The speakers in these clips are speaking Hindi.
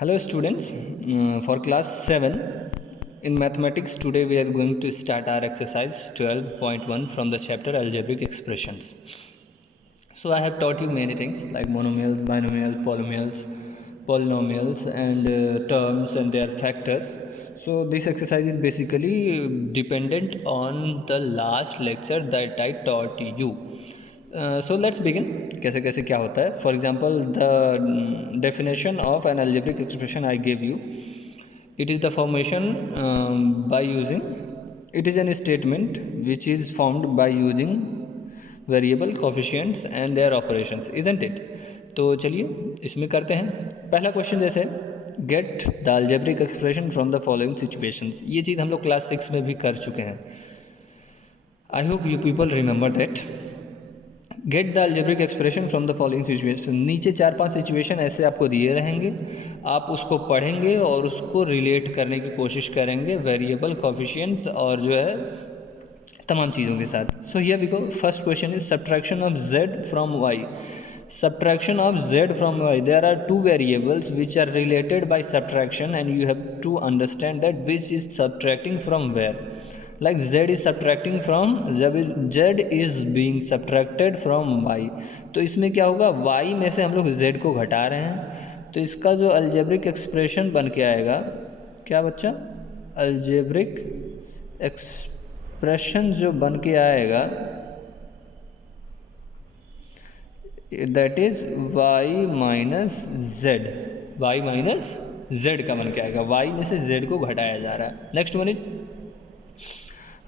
Hello students, for class 7 in mathematics today we are going to start our exercise 12.1 from the chapter algebraic expressions. So I have taught you many things like monomials, binomials, polynomials and terms and their factors. So this exercise is basically dependent on the last lecture that I taught you. So let's begin. कैसे कैसे क्या होता है. For example, the definition of an algebraic expression I gave you. It is the formation by using. It is a statement which is formed by using variable coefficients and their operations, isn't it. तो चलिए इसमें करते हैं. पहला क्वेश्चन जैसे get the algebraic expression from the following situations. ये चीज़ हम लोग क्लास 6 में भी कर चुके हैं. I hope you people remember that. Gate the algebraic expression from the following situation. नीचे 4-5 सिचुएशन ऐसे आपको दिए रहेंगे, आप उसको पढ़ेंगे और उसको रिलेट करने की कोशिश करेंगे वेरिएबल कोफिशिएंट्स और जो है तमाम चीज़ों के साथ. So here we go. First question is subtraction of z from y. Subtraction of z from y. There are two variables which are related by subtraction and you have to understand that which is subtracting from where. Like z is subtracting from, z is being subtracted from y. तो इसमें क्या होगा, y में से हम लोग z को घटा रहे हैं, तो इसका जो अलजेब्रिक एक्सप्रेशन बन के आएगा क्या बच्चा, अलजेब्रिक एक्सप्रेशन जो बन के आएगा that is y minus z. Y minus z का बन के आएगा, y में से z को घटाया जा रहा है. Next one is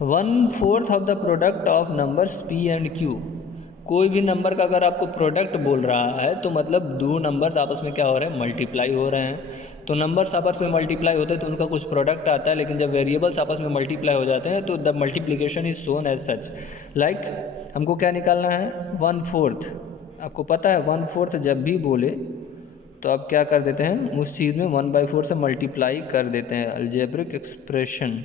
1/4 of the product of numbers p and q. कोई भी नंबर का अगर आपको प्रोडक्ट बोल रहा है तो मतलब दो नंबर्स आपस में क्या हो रहे हैं, मल्टीप्लाई हो रहे हैं. तो नंबर्स आपस में मल्टीप्लाई होते हैं तो उनका कुछ प्रोडक्ट आता है, लेकिन जब वेरिएबल्स आपस में मल्टीप्लाई हो जाते हैं तो the multiplication is shown as such. Like हमको क्या निकालना है, 1/4. आपको पता है 1/4 जब भी बोले तो आप क्या कर देते हैं, उस चीज़ में 1/4 से मल्टीप्लाई कर देते हैं. अलजेब्रिक एक्सप्रेशन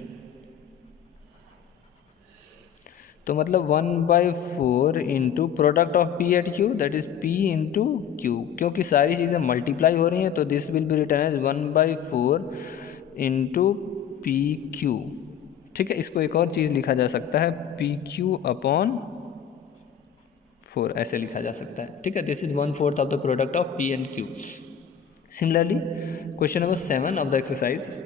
तो मतलब 1/4 into product of p at q, that is p into q. क्योंकि सारी चीज़ें मल्टीप्लाई हो रही हैं तो this will be written as 1/4 into p q. ठीक है, इसको एक और चीज़ लिखा जा सकता है, pq अपॉन 4 ऐसे लिखा जा सकता है. ठीक है, this is 1/4 of the product of p and q. Similarly question number 7 of the exercise,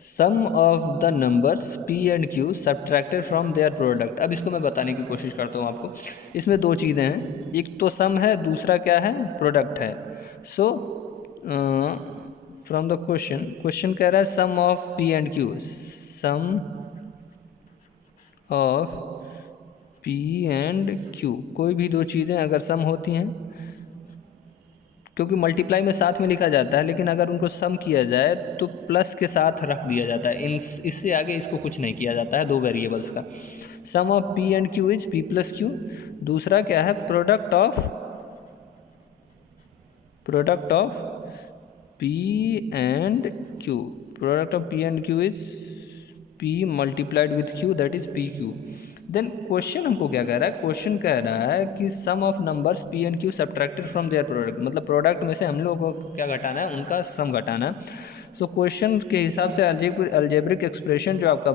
sum of the numbers p and q subtracted from their product. अब इसको मैं बताने की कोशिश करता हूँ आपको. इसमें दो चीज़ें हैं, एक तो सम है, दूसरा क्या है, प्रोडक्ट है. सो फ्रॉम द क्वेश्चन कह रहा है sum of p and q, sum of p and q. कोई भी दो चीज़ें अगर सम होती हैं, क्योंकि मल्टीप्लाई में साथ में लिखा जाता है, लेकिन अगर उनको सम किया जाए तो प्लस के साथ रख दिया जाता है. इससे आगे इसको कुछ नहीं किया जाता है दो वेरिएबल्स का. Sum of p and q is p plus q. दूसरा क्या है, product of p and q. Product of p and q is p multiplied with q, that is pq. Then question हमको क्या कह रहा है, क्वेश्चन कह रहा है कि sum of numbers p and q subtracted from their product. मतलब प्रोडक्ट में से हम लोग को क्या घटाना है, उनका सम घटाना है. सो क्वेश्चन के हिसाब से अलजेब्रिक एक्सप्रेशन जो आपका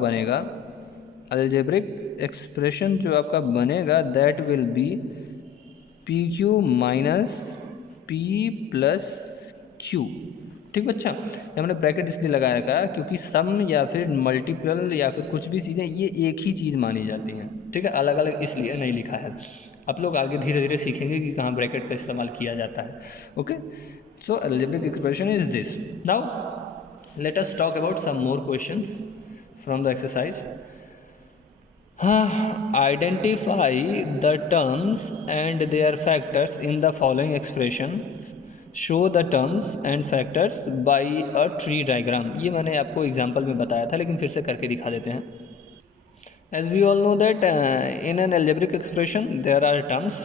बनेगा, that will be pq minus p plus q. ठीक बच्चा, ये मैंने ब्रैकेट इसलिए लगाया रखा क्योंकि सम या फिर मल्टीपल या फिर कुछ भी चीज़ें ये एक ही चीज़ मानी जाती हैं. ठीक है, अलग अलग इसलिए नहीं लिखा है. आप लोग आगे धीरे धीरे सीखेंगे कि कहाँ ब्रैकेट का इस्तेमाल किया जाता है. Okay, so algebraic expression is this. Now let us talk about some more questions from the exercise. Identify the terms and their factors in the following expressions. Show the terms and factors by a tree diagram. ये मैंने आपको एग्जाम्पल में बताया था, लेकिन फिर से करके दिखा देते हैं. As we all know that in an algebraic expression there are terms.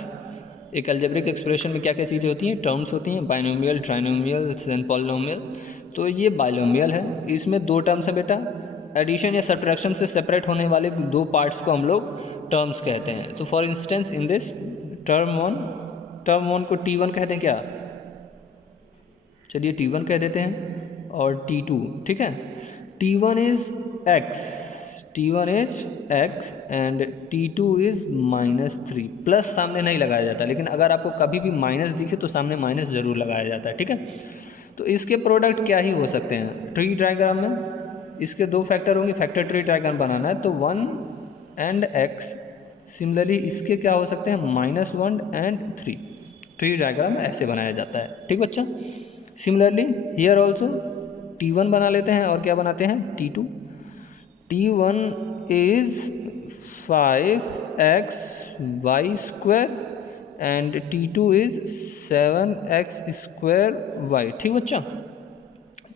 एक अलजेब्रिक एक्सप्रेशन में क्या क्या चीज़ें होती हैं, टर्म्स होती हैं, बाइनोमियल, ट्राइनोमियल एंड पॉलिनोमियल. तो ये बाइनोमियल है, इसमें दो टर्म्स हैं बेटा. एडिशन या सब्ट्रैक्शन से सेपरेट होने वाले दो पार्ट्स को हम लोग टर्म्स कहते हैं. तो for instance in this term one को T1 कहते हैं क्या, चलिए T1 कह देते हैं. और T2, ठीक है। T1 is x and T2 is -3। Plus सामने नहीं लगाया जाता, लेकिन अगर आपको कभी भी माइनस दिखे तो सामने माइनस ज़रूर लगाया जाता है, ठीक है। तो इसके प्रोडक्ट क्या ही हो सकते हैं ट्री डायग्राम में। इसके दो फैक्टर होंगे, फैक्टर ट्री डायग्राम बनाना है तो 1 एंड x। सिमिलरली इसके क्या हो सकते हैं -1 एंड 3। ट्री डायग्राम ऐसे बनाया जाता है, ठीक बच्चा। सिमिलरली हियर ऑल्सो T1 बना लेते हैं और क्या बनाते हैं T2। T1 is 5xy² and T2 is 7x²y, ठीक बच्चा।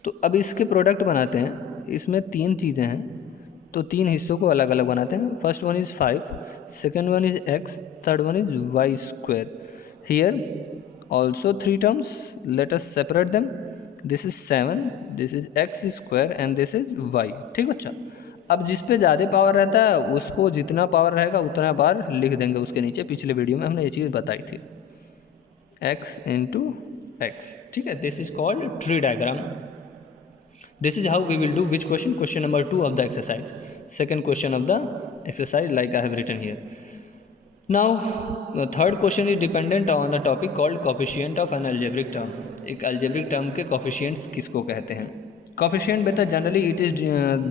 तो अब इसके प्रोडक्ट बनाते हैं। इसमें 3 चीज़ें हैं तो 3 हिस्सों को अलग अलग बनाते हैं। First one is 5, second one is x, third one is y²। Here also 3 terms, let us separate them. This is 7, this is x² and this is y, ठीक बच्चा। अब जिस पे ज़्यादा पावर रहता है उसको जितना पावर रहेगा उतना बार लिख देंगे उसके नीचे। पिछले वीडियो में हमने ये चीज़ बताई थी, x इंटू एक्स, ठीक है। This is called tree diagram. This is how we will do which question, question number 2 of the exercise, second question of the exercise like I have written here. Now third question is dependent on the topic called coefficient of an algebraic term. एक अलजेब्रिक टर्म के कोफिशिएंट्स किसको कहते हैं? कोफिशिएंट बेटा generally it is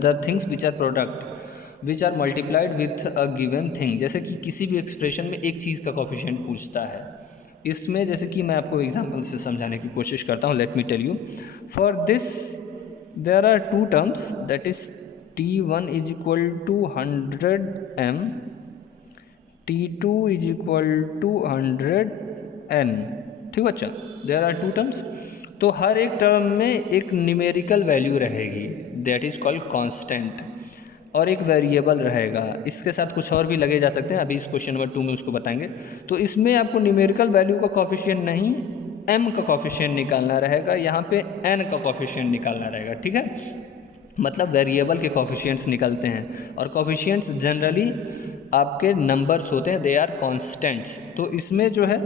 the things which are product which are multiplied with a given thing. जैसे कि किसी भी एक्सप्रेशन में एक चीज़ का कोफिशिएंट पूछता है। इसमें जैसे कि मैं आपको एग्जांपल से समझाने की कोशिश करता हूँ। Let me tell you, for this there are 2 terms, that is T1 is equal to 100m, T2 is equal to 100n, ठीक बच्चा। देयर आर 2 टर्म्स, तो हर एक टर्म में एक न्यूमेरिकल वैल्यू रहेगी, दैट इज कॉल्ड कांस्टेंट, और एक वेरिएबल रहेगा। इसके साथ कुछ और भी लगे जा सकते हैं, अभी इस क्वेश्चन नंबर 2 में उसको बताएंगे। तो इसमें आपको न्यूमेरिकल वैल्यू का कोफिशिएंट नहीं, m का कोफिशिएंट निकालना रहेगा, यहाँ पे n का कोफिशिएंट निकालना रहेगा, ठीक है। मतलब वेरिएबल के कोफिशिएंट्स निकलते हैं, और कोफिशिएंट्स जनरली आपके नंबर्स होते हैं, दे आर कांस्टेंट्स। तो इसमें जो है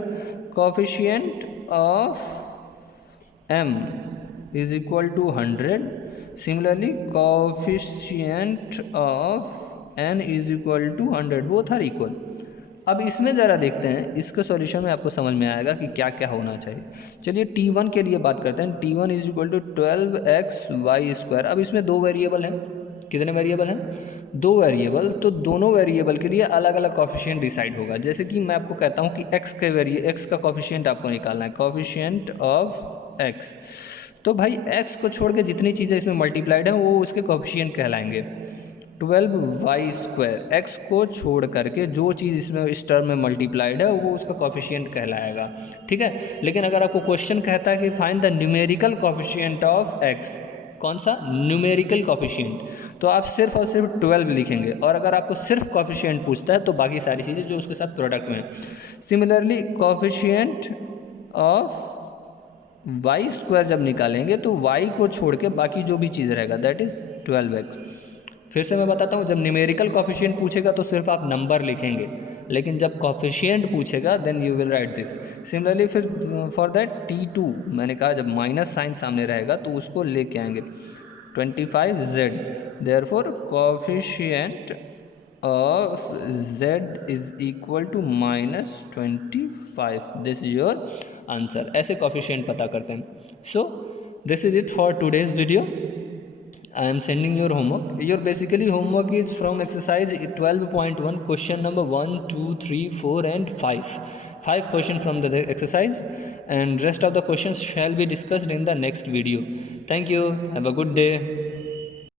coefficient of m is equal to 100, similarly coefficient of n is equal to 100, both are equal. अब इसमें ज़रा देखते हैं, इसके सॉल्यूशन में आपको समझ में आएगा कि क्या क्या होना चाहिए। चलिए T1 के लिए बात करते हैं। T1 is equal to 12xy²। अब इसमें 2 वेरिएबल हैं। कितने वेरिएबल हैं? 2 वेरिएबल। तो दोनों वेरिएबल के लिए अलग अलग कोफिशिएंट डिसाइड होगा। जैसे कि मैं आपको कहता हूँ कि x का कोफिशिएंट आपको निकालना है, कोफिशिएंट ऑफ x। तो भाई x को छोड़ के जितनी चीज़ें इसमें मल्टीप्लाइड हैं वो उसके कोफिशिएंट कहलाएंगे। 12y², x को छोड़ करके जो चीज़ इसमें इस टर्म में मल्टीप्लाइड है वो उसका कोफिशिएंट कहलाएगा, ठीक है। लेकिन अगर आपको क्वेश्चन कहता है कि find the numerical coefficient of x, कौन सा न्यूमेरिकल कोफिशिएंट, तो आप सिर्फ और सिर्फ 12 लिखेंगे। और अगर आपको सिर्फ कोफिशिएंट पूछता है तो बाकी सारी चीज़ें जो उसके साथ प्रोडक्ट में। सिमिलरली कोफिशिएंट ऑफ y² जब निकालेंगे तो y को छोड़ के बाकी जो भी चीज़ रहेगा दैट इज़ 12x। फिर से मैं बताता हूँ, जब न्यूमेरिकल कोफिशिएंट पूछेगा तो सिर्फ आप नंबर लिखेंगे, लेकिन जब कोफिशिएंट पूछेगा then you will write this. Similarly फिर फॉर दैट T2 मैंने कहा जब माइनस साइन सामने रहेगा तो उसको लेके आएंगे 25z, therefore coefficient of z is equal to -25। This is your answer. ऐसे कोफिशिएंट पता करते हैं। So this is it for today's video. I am sending your homework. Your basically homework is from exercise 12.1, question number 1, 2, 3, 4 and 5. 5 questions from the exercise, and rest of the questions shall be discussed in the next video. Thank you. Have a good day.